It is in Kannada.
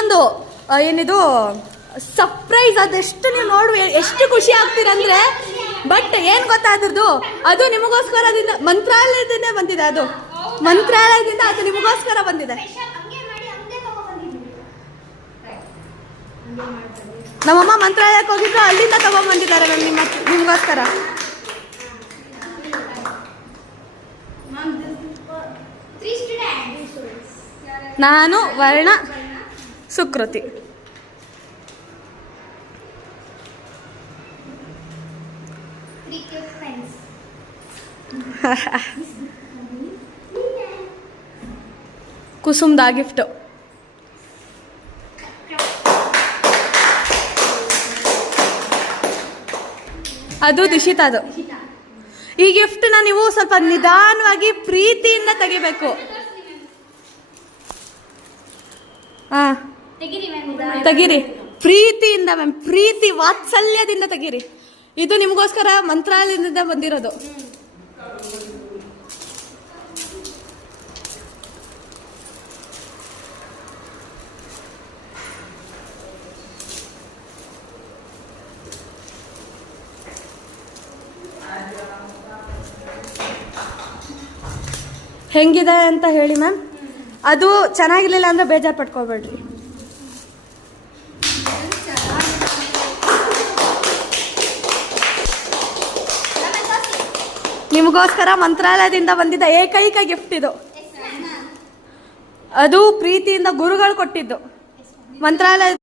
ಇನ್ನೊಂದು ಏನಿದು ಸರ್ಪ್ರೈಸ್, ಅದೆಷ್ಟು ನೀವು ನೋಡುವ ಎಷ್ಟು ಖುಷಿ ಆಗ್ತೀರಂದ್ರೆ. ಬಟ್ ಏನ್ ಗೊತ್ತಾದ್ರದ್ದು, ಅದು ನಿಮಗೋಸ್ಕರದಿಂದ ಮಂತ್ರಾಲಯದಿಂದ ಬಂದಿದೆ. ಅದು ಮಂತ್ರಾಲಯದಿಂದ ಅದು ನಿಮಗೋಸ್ಕರ ಬಂದಿದೆ. ನಮ್ಮಮ್ಮ ಮಂತ್ರಾಲಯಕ್ಕೆ ಹೋಗಿದ್ರು, ಅಲ್ಲಿಂದ ತಗೊಂಡ್ಬಂದಿದ್ದಾರೆ ಮ್ಯಾಮ್ ನಿಮ್ಗೋಸ್ಕರ. ನಾನು ವರ್ಣ, ಸುಕೃತಿ. ಕುಸುಮ್ದ ಗಿಫ್ಟ್. ಅದು ದಿಶಿತಾದು. ಈ ಗಿಫ್ಟ್ನ ನೀವು ಸ್ವಲ್ಪ ನಿಧಾನವಾಗಿ ಪ್ರೀತಿಯಿಂದ ತೆಗಿಬೇಕು. ತೆಗೀರಿ ಪ್ರೀತಿಯಿಂದ ಮ್ಯಾಮ್, ಪ್ರೀತಿ ವಾತ್ಸಲ್ಯದಿಂದ ತೆಗೀರಿ. ಇದು ನಿಮಗೋಸ್ಕರ ಮಂತ್ರಾಲಯದಿಂದ ಬಂದಿರೋದು. ಹೆಂಗಿದೆ ಅಂತ ಹೇಳಿ ಮ್ಯಾಮ್. ಅದು ಚೆನ್ನಾಗಿರ್ಲಿಲ್ಲ ಅಂದ್ರೆ ಬೇಜಾರು ಪಟ್ಕೋಬೇಡ್ರಿ. ನಿಮಗೋಸ್ಕರ ಮಂತ್ರಾಲಯದಿಂದ ಬಂದಿದ್ದ ಏಕೈಕ ಗಿಫ್ಟ್ ಇದು. ಅದು ಪ್ರೀತಿಯಿಂದ ಗುರುಗಳು ಕೊಟ್ಟಿದ್ದು. ಮಂತ್ರಾಲಯ